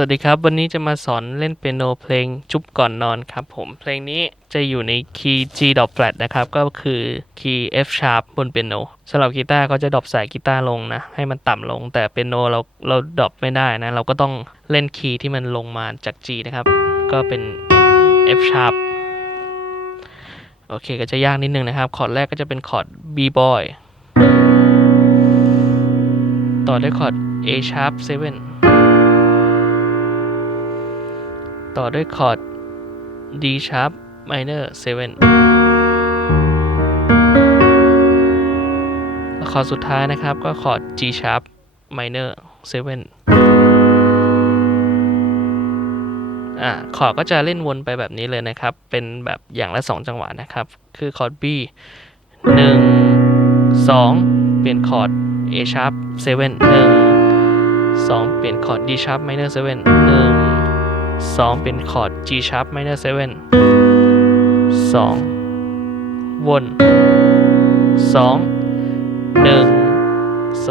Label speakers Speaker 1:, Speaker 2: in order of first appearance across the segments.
Speaker 1: วัสดีครับ วันนี้จะมาสอนเล่นเปียโนเพลงจุ๊บก่อนนอนครับผม เพลงนี้จะอยู่ในคีย์ G ดอ p flat นะครับ ก็คือคีย์ F sharp บนเปียโนสำหรับกีตาร์ก็จะดรอปสายกีตาร์ลงนะ ให้มันต่ำลง แต่เปียโนเราเราดรอปไม่ได้นะ เราก็ต้องเล่นคีย์ที่มันลงมาจาก G นะครับ ก็เป็น F sharp โอเค ก็จะยากนิดนึงนะครับ คอร์ดแรกก็จะเป็นคอร์ด B boy ต่อด้วยคอร์ด A sharp 7 ต่อด้วยคอร์ด D sharp minor 7และคอร์ดสุดท้ายนะครับก็คอร์ด G sharp minor 7อ่าคอร์ดก็จะเล่นวนไปแบบนี้เลยนะครับ เป็นแบบอย่างละ 2 จังหวะนะครับ คือคอร์ด B 1 2 เปลี่ยนคอร์ด A sharp 7 1 2 เปลี่ยนคอร์ด D sharp minor 7 1 2 เป็นคอร์ด G sharp minor 7 2 วน 2 1 2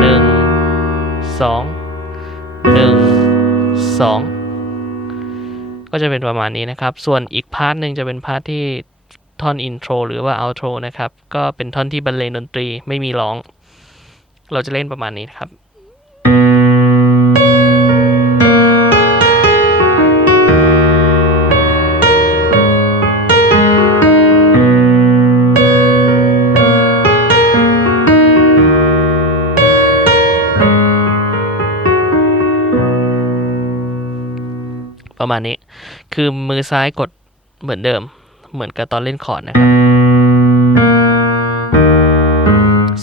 Speaker 1: 1 2 1 2 ก็จะเป็นประมาณนี้นะครับ ส่วนอีกพาร์ทหนึ่งจะเป็นพาร์ทที่ท่อนอินโทรหรือว่าเอาโทรนะครับ ก็เป็นท่อนที่บรรเลงดนตรีไม่มีร้อง เราจะเล่นประมาณนี้นครับ ประมาณนี้ คือมือซ้ายกดเหมือนเดิม เหมือนกับตอนเล่นคอร์ดนะครับ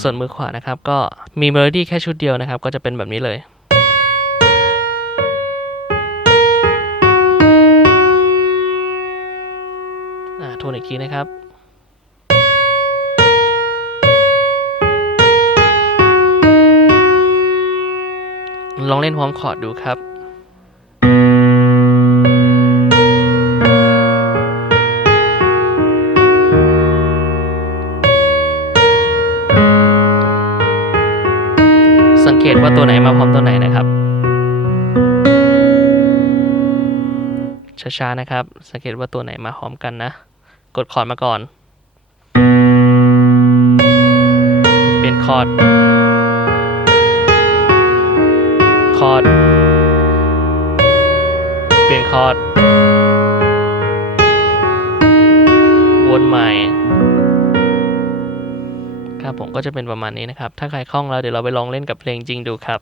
Speaker 1: ส่วนมือขวานะครับ ก็มีเมโลดี้แค่ชุดเดียวนะครับ ก็จะเป็นแบบนี้เลยอ่าโทนอีกทีนะครับลองเล่นพร้อมคอร์ดดูครับ ว่าตัวไหนมาพร้อมตัวไหนนะครับ ช้าๆนะครับ สังเกตว่าตัวไหนมาพร้อมกันนะ กดคอร์ดมาก่อน เปลี่ยนคอร์ด คอร์ด เปลี่ยนคอร์ด วนใหม่ ครับผมก็จะเป็นประมาณนี้นะครับ ถ้าใครคล่องแล้วเดี๋ยวเราไปลองเล่นกับเพลงจริงดูครับ